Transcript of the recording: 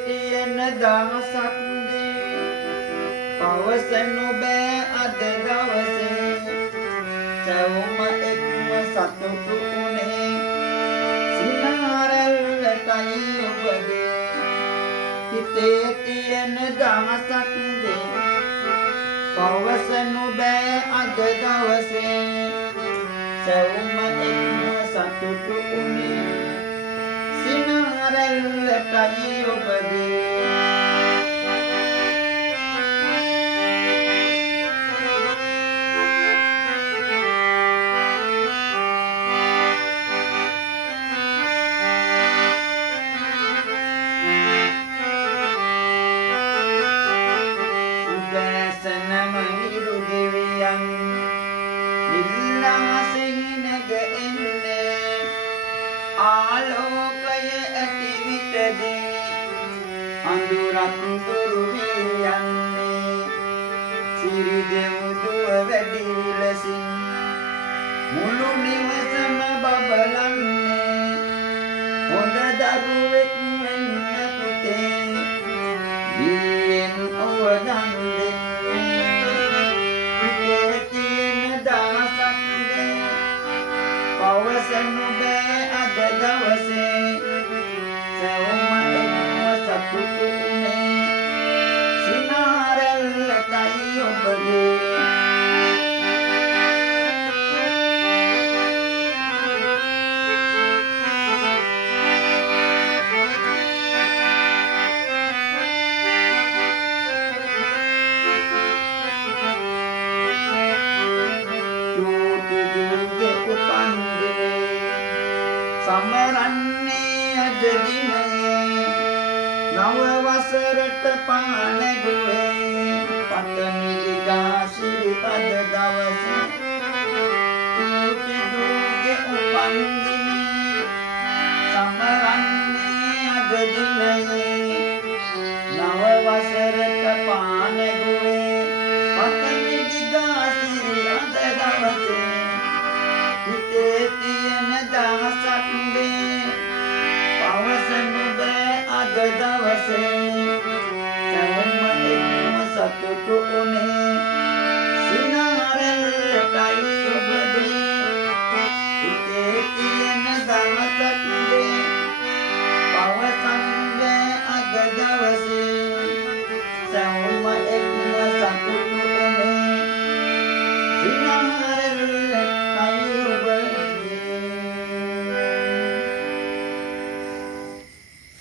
තියෙන දහසක් දේ පවසනු බෑ අද දවසේ සැවොම එක්ම සතුටු උනේ සිනාරැල්ලටයි ඔබගේ හිතේ තියෙන දහසක් දේ පවසනු බෑ අද දවසේ සැවොම එක්ම සතුටු උනේ සිනාරැල්ලටයි ඔබගේ උදෑසනම හිරු ගෙවියන් නිල්ලාසෙන් නැග එන්නේ ආලෝකය ඇති විටදී අඳුරක් දුරු වී යන්නේ සිරි දෙව්දුව වැඩි විලසින් මුළු නිවසම බබලන්නේ හොඳ දරුවෙක් වෙන්න පුතේ දීයෙන් ඔව දන් දෙන්නේ හිතේ තියෙන දහසක් දේ පවසනු බෑ අද දවසේ සැවොම එක්ම සතුටු උනේ සිනාරැල්ලටයි ඔබගේ චූටි දුර්ගේ උපන්දිනේ සමරන්නේ අද දිනේ නව වසරට පා නැගුවේ පටමිලිගා සිරිපද දවසේ චූටි දුර්ගේ උපන්දිනේ සමරන්නේ අද දිනේ නව වසරට පා නැගුවේ පටමිලිගා සිරි අද දවසේ හිතේ තියෙන දහසක් දේ පවසනු බෑ අද දවසේ සැවොම එක්ම සතුටු උනේ